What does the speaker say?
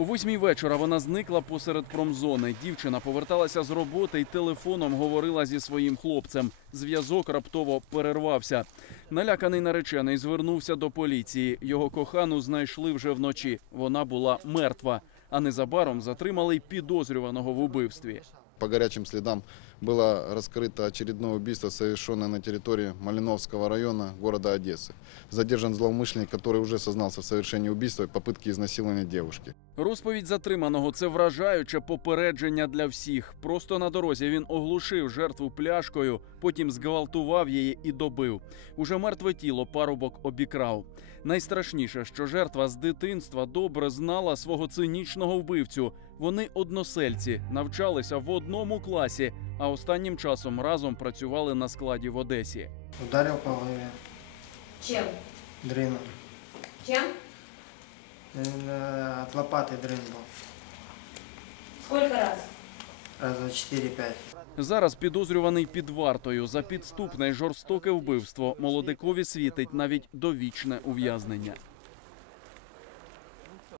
У восьмій вечора вона зникла посеред промзони. Дівчина поверталася з роботи і телефоном говорила зі своїм хлопцем. Зв'язок раптово перервався. Наляканий наречений звернувся до поліції. Його кохану знайшли вже вночі. Вона була мертва. А незабаром затримали й підозрюваного в убивстві. По гарячим следам было раскрыто очередное убийство, совершенное на территории Малиновского района города Одессы. Задержан злоумышленник, который уже сознался в совершении убийства и попытки изнасилования девушки. Розповідь затриманого це вражаюче попередження для всіх. Просто на дорозі він оглушив жертву пляшкою, потім зґвалтував її і добив. Уже мертве тіло парубок обікрав. Найстрашніше, що жертва з дитинства добре знала свого цинічного вбивцю. Вони односельці, навчалися в одному класі, а останнім часом разом працювали на складі в Одесі. Ударил по голове Чем? дрыном. Чем? Э, От лопаты дрын был. Сколько раз? Раза 4-5. Зараз підозрюваний під вартою за підступне й жорстоке вбивство. Молодикові світить навіть довічне ув'язнення.